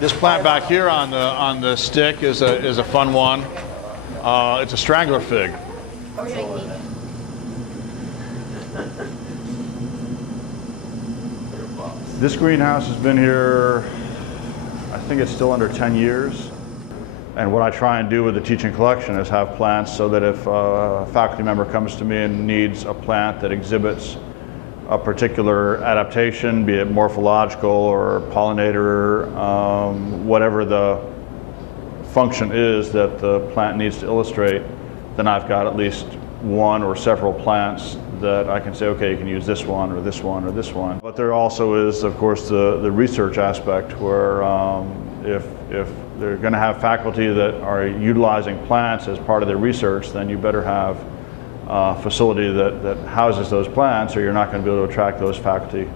This plant back here on the stick is a fun one. It's a strangler fig. This greenhouse has been here, I think it's still under 10 years. And what I try and do with the teaching collection is have plants so that if a faculty member comes to me and needs a plant that exhibits a particular adaptation, be it morphological or pollinator, whatever the function is that the plant needs to illustrate, then I've got at least one or several plants that I can say, okay, you can use this one or this one or this one. But there also is, of course, the research aspect where if they're going to have faculty that are utilizing plants as part of their research, then you better have a facility that houses those plants, or you're not going to be able to attract those faculty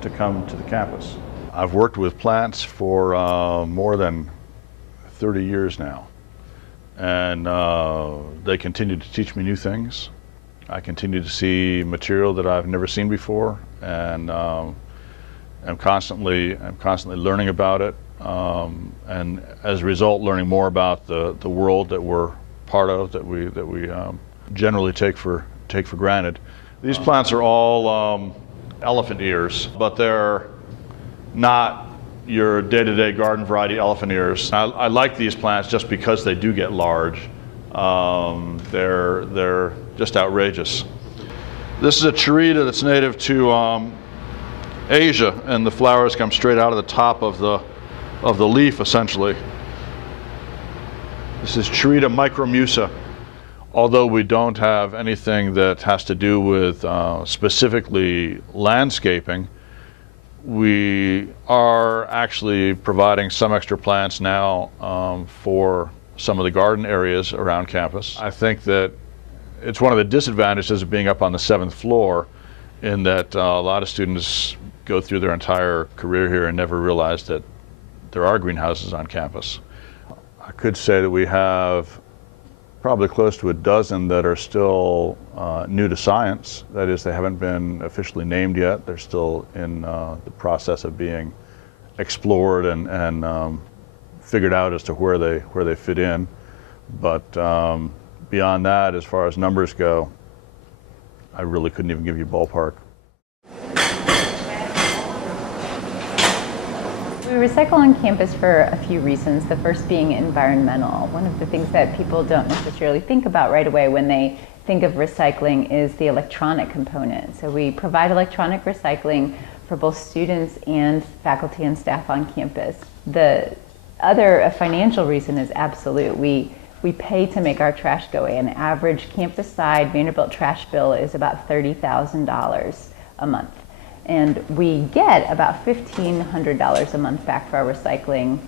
to come to the campus. I've worked with plants for more than 30 years now, and they continue to teach me new things. I continue to see material that I've never seen before, and I'm constantly learning about it, and as a result, learning more about the world that we're part of, that we generally take for granted. These plants are all elephant ears, but they're not your day-to-day garden variety elephant ears. I like these plants just because they do get large. They're just outrageous. This is a charita that's native to Asia, and the flowers come straight out of the top of the leaf, essentially. This is Charita micromusa. Although we don't have anything that has to do with specifically landscaping, we are actually providing some extra plants now for some of the garden areas around campus. I think that it's one of the disadvantages of being up on the 7th floor, in that a lot of students go through their entire career here and never realize that there are greenhouses on campus. I could say that we have probably close to a dozen that are still new to science. That is, they haven't been officially named yet. They're still in the process of being explored and figured out as to where they fit in. But beyond that, as far as numbers go, I really couldn't even give you a ballpark. We recycle on campus for a few reasons, the first being environmental. One of the things that people don't necessarily think about right away when they think of recycling is the electronic component. So we provide electronic recycling for both students and faculty and staff on campus. The other financial reason is absolute. We pay to make our trash go away. An average campus-side Vanderbilt trash bill is about $30,000 a month. And we get about $1,500 a month back for our recycling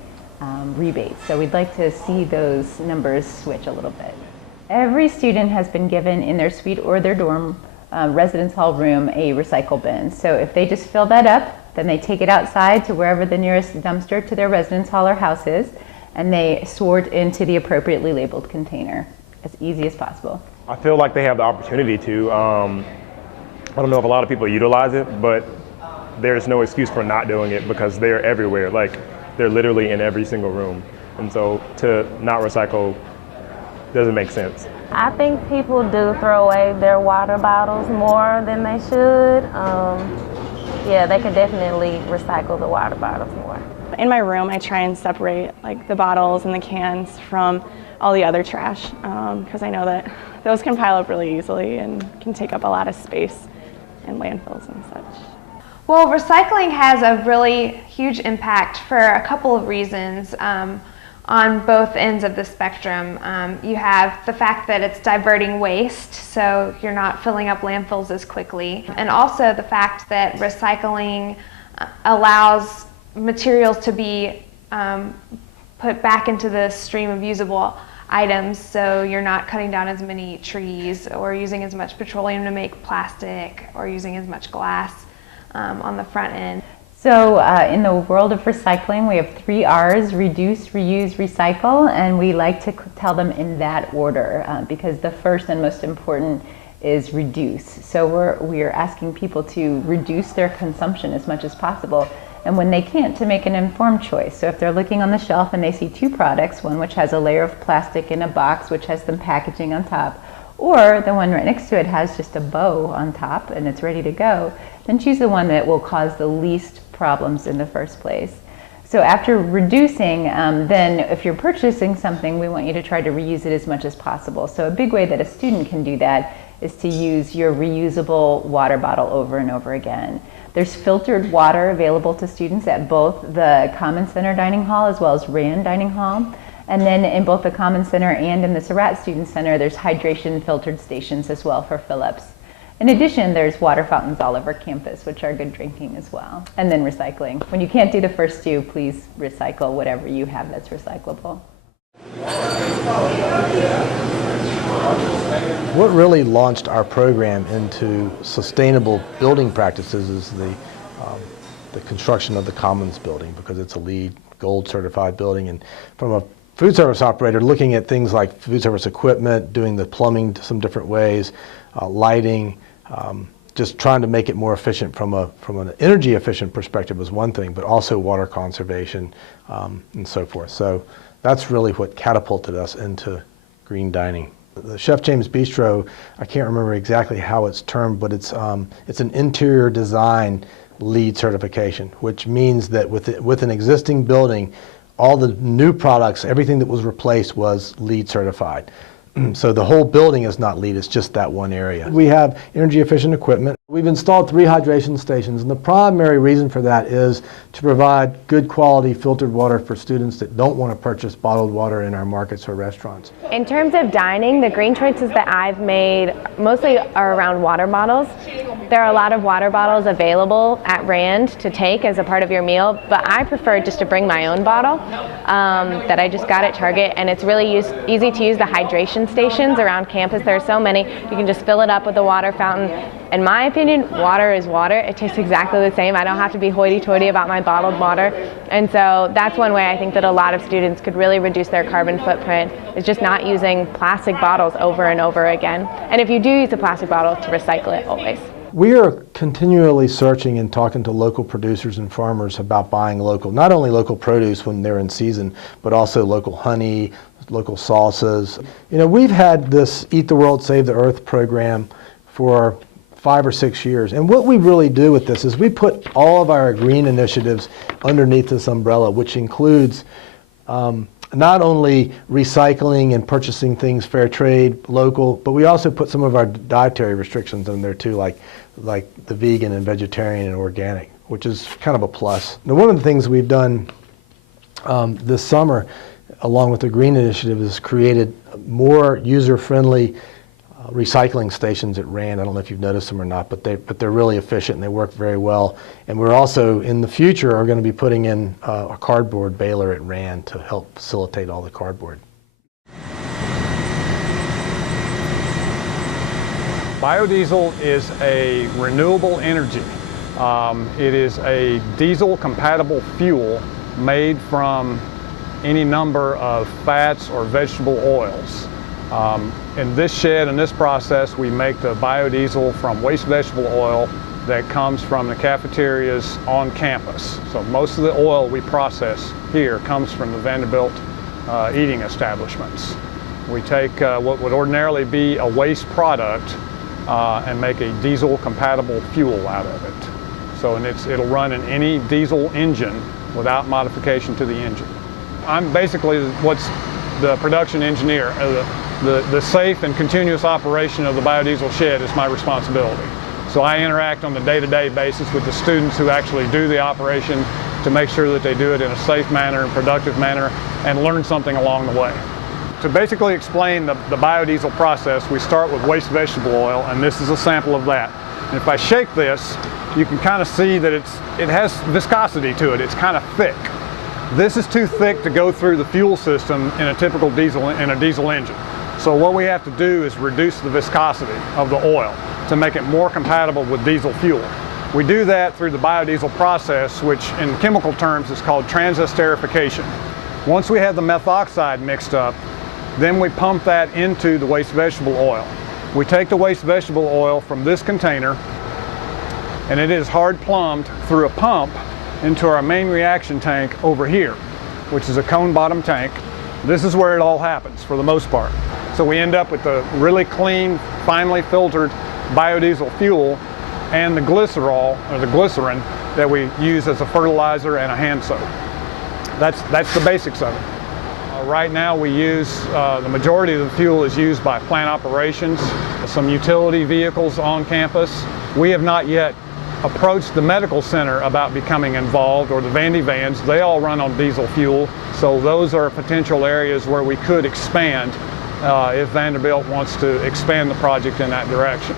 rebates. So we'd like to see those numbers switch a little bit. Every student has been given in their suite or their dorm residence hall room a recycle bin. So if they just fill that up, then they take it outside to wherever the nearest dumpster to their residence hall or house is, and they sort into the appropriately labeled container as easy as possible. I feel like they have the opportunity to. I don't know if a lot of people utilize it, but there's no excuse for not doing it because they're everywhere. Like, they're literally in every single room. And so to not recycle doesn't make sense. I think people do throw away their water bottles more than they should. Yeah, they could definitely recycle the water bottles more. In my room, I try and separate like the bottles and the cans from all the other trash because I know that those can pile up really easily and can take up a lot of space in landfills and such. Well, recycling has a really huge impact for a couple of reasons on both ends of the spectrum. You have the fact that it's diverting waste, so you're not filling up landfills as quickly, and also the fact that recycling allows materials to be put back into the stream of usable items, so you're not cutting down as many trees or using as much petroleum to make plastic or using as much glass on the front end. So in the world of recycling, we have 3 R's: reduce, reuse, recycle, and we like to tell them in that order because the first and most important is reduce. So we're asking people to reduce their consumption as much as possible. And when they can't, to make an informed choice. So if they're looking on the shelf and they see two products, one which has a layer of plastic in a box which has some packaging on top, or the one right next to it has just a bow on top and it's ready to go, then choose the one that will cause the least problems in the first place. So after reducing, then if you're purchasing something, we want you to try to reuse it as much as possible. So a big way that a student can do that is to use your reusable water bottle over and over again. There's filtered water available to students at both the Common Center Dining Hall as well as Rand Dining Hall. And then in both the Common Center and in the Surratt Student Center, there's hydration filtered stations as well for fill-ups. In addition, there's water fountains all over campus, which are good drinking as well. And then recycling. When you can't do the first two, please recycle whatever you have that's recyclable. What really launched our program into sustainable building practices is the construction of the Commons building, because it's a LEED Gold certified building. And from a food service operator, looking at things like food service equipment, doing the plumbing some different ways, lighting, just trying to make it more efficient from an energy efficient perspective was one thing, but also water conservation and so forth. So that's really what catapulted us into green dining. The Chef James Bistro, I can't remember exactly how it's termed, but it's an interior design LEED certification, which means that with an existing building, all the new products, everything that was replaced was LEED certified. So the whole building is not LEED, it's just that one area. We have energy efficient equipment. We've installed 3 hydration stations, and the primary reason for that is to provide good quality filtered water for students that don't want to purchase bottled water in our markets or restaurants. In terms of dining, the green choices that I've made mostly are around water bottles. There are a lot of water bottles available at Rand to take as a part of your meal, but I prefer just to bring my own bottle that I just got at Target, and it's really easy to use the hydration stations around campus. There are so many. You can just fill it up with a water fountain. In my opinion, water is water. It tastes exactly the same. I don't have to be hoity-toity about my bottled water. And so that's one way I think that a lot of students could really reduce their carbon footprint, is just not using plastic bottles over and over again. And if you do use a plastic bottle, to recycle it always. We are continually searching and talking to local producers and farmers about buying local, not only local produce when they're in season, but also local honey, local salsas. You know, we've had this Eat the World, Save the Earth program for 5 or 6 years. And what we really do with this is we put all of our green initiatives underneath this umbrella, which includes not only recycling and purchasing things fair trade, local, but we also put some of our dietary restrictions in there too, like the vegan and vegetarian and organic, which is kind of a plus. Now, one of the things we've done this summer, along with the Green Initiative, is created more user-friendly recycling stations at Rand. I don't know if you've noticed them or not, but they're really efficient and they work very well. And we're also, in the future, are going to be putting in a cardboard baler at Rand to help facilitate all the cardboard. Biodiesel is a renewable energy. It is a diesel-compatible fuel made from any number of fats or vegetable oils. In this shed, in this process, we make the biodiesel from waste vegetable oil that comes from the cafeterias on campus. So most of the oil we process here comes from the Vanderbilt eating establishments. We take what would ordinarily be a waste product and make a diesel-compatible fuel out of it. So it'll run in any diesel engine without modification to the engine. I'm basically what's the production engineer. The safe and continuous operation of the biodiesel shed is my responsibility. So I interact on a day-to-day basis with the students who actually do the operation to make sure that they do it in a safe manner and productive manner and learn something along the way. To basically explain the biodiesel process, we start with waste vegetable oil, and this is a sample of that. And if I shake this, you can kind of see that it has viscosity to it. It's kind of thick. This is too thick to go through the fuel system in a typical diesel engine. So what we have to do is reduce the viscosity of the oil to make it more compatible with diesel fuel. We do that through the biodiesel process, which in chemical terms is called transesterification. Once we have the methoxide mixed up, then we pump that into the waste vegetable oil. We take the waste vegetable oil from this container, and it is hard plumbed through a pump into our main reaction tank over here, which is a cone bottom tank. This is where it all happens for the most part. So we end up with the really clean, finely filtered biodiesel fuel and the glycerol, or the glycerin, that we use as a fertilizer and a hand soap. That's the basics of it. Right now we use, the majority of the fuel is used by plant operations, some utility vehicles on campus. We have not yet approached the medical center about becoming involved, or the Vandy vans. They all run on diesel fuel, so those are potential areas where we could expand if Vanderbilt wants to expand the project in that direction.